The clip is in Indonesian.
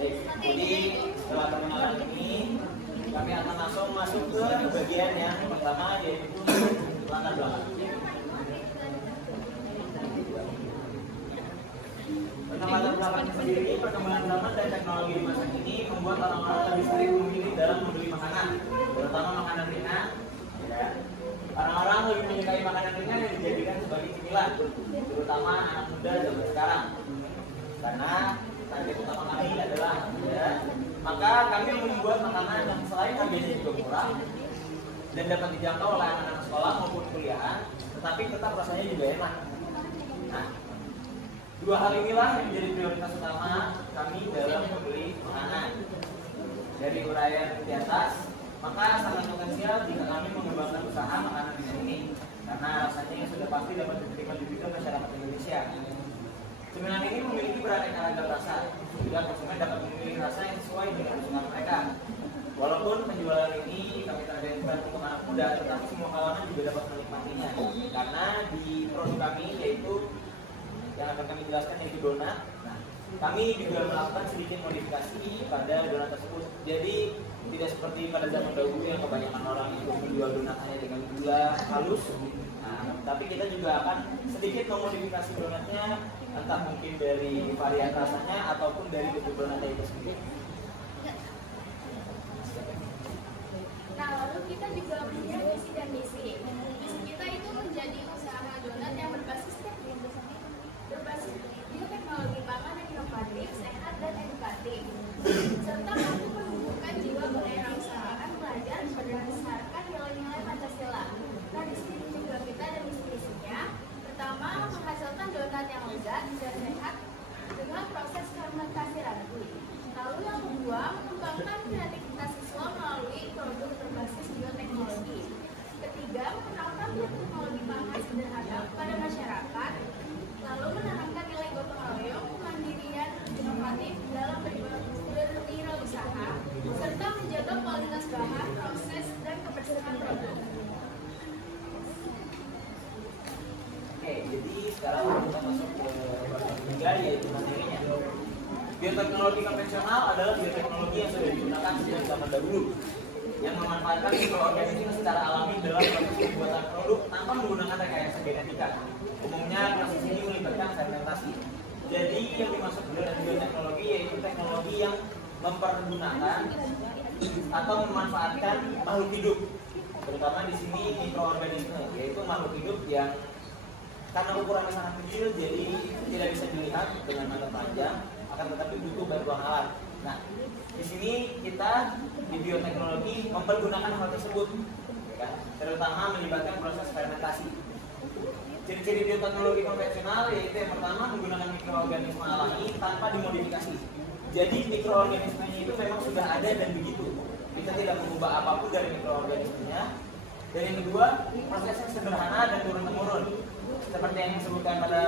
Baik, jadi setelah perkenalan ini kami akan langsung masuk ke bagian yang pertama, yaitu latar belakang. Tentang latar belakang sendiri, perkembangan zaman dan teknologi di masa kini membuat orang-orang lebih sering memilih dalam membeli makanan, terutama makanan ringan. Ya. Orang-orang lebih menyukai makanan ringan yang dijadikan sebagai cemilan, terutama anak muda zaman sekarang. Karena target utama kami adalah ya, maka kami membuat makanan yang selain harganya juga murah dan dapat dijangkau oleh anak-anak sekolah maupun kuliahan, tetapi tetap rasanya juga enak. Nah, dua hal inilah yang menjadi prioritas utama kami dalam membeli makanan. Dari uraian di atas, maka sangat potensial jika kami mengembangkan usaha makanan di sini, karena rasanya yang sudah pasti dapat diterima juga masyarakat Indonesia. Cemilan ini memiliki beraneka ragam rasa, sehingga konsumen dapat memilih rasa yang sesuai dengan kesukaan mereka. Walaupun penjualan ini kami targetkan untuk anak muda, tetapi semua kawanan juga dapat menikmatinya. Karena di produk kami yaitu yang akan kami jelaskan yaitu donat. Nah, kami juga melakukan sedikit modifikasi pada donat tersebut. Jadi tidak seperti pada zaman dahulu yang kebanyakan orang itu menjual donat hanya dengan gula halus. Nah, tapi kita juga akan sedikit memodifikasi donatnya, entah mungkin dari varian rasanya ataupun dari bentuk donatnya itu sendiri. Nah, lalu kita juga punya visi dan misi. Misi kita itu menjadi usaha donat yang berbasis bioteknologi pangan yang inovatif, sehat dan edukatif, serta mampu menumbuhkan jiwa kewirausahaan pelajar berdasarkan nilai-nilai Pancasila. Nah, di sini juga kita ada misi-misinya. Pertama, menghasilkan donat yang lezat dan sehat dengan proses fermentasi ragu. Lalu yang kedua, mengembangkan kreativitas siswa melalui produk berbasis bioteknologi. Ketiga, mengenalkan bioteknologi pangan sederhana kepada masyarakat. Lalu menanamkan nilai gotong royong, kemandirian, inovatif dalam berwirausaha, serta menjaga kualitas bahan, proses, dan kebersihan produk. Oke, jadi sekarang kita masuk ke bagian ketiga, yaitu materinya. Bioteknologi konvensional adalah bioteknologi yang sudah digunakan sejak zaman dahulu, yang memanfaatkan mikroorganisme secara alami dalam proses pembuatan produk tanpa menggunakan rekayasa genetika. Umumnya proses ini melibatkan fermentasi. Jadi yang dimaksud dengan bioteknologi yaitu teknologi yang mempergunakan atau memanfaatkan makhluk hidup, terutama di sini mikroorganisme, yaitu makhluk hidup yang karena ukurannya sangat kecil jadi tidak bisa dilihat dengan mata panjang, akan tetapi butuh bantuan alat. Nah, di sini kita di bioteknologi mempergunakan hal tersebut, ya, terutama melibatkan proses fermentasi. Ciri-ciri bioteknologi konvensional yaitu yang pertama menggunakan mikroorganisme alami tanpa dimodifikasi. Jadi mikroorganismenya itu memang sudah ada dan begitu. Kita tidak mengubah apapun dari mikroorganismenya. Dan yang kedua, prosesnya sederhana dan turun-temurun. Seperti yang disebutkan pada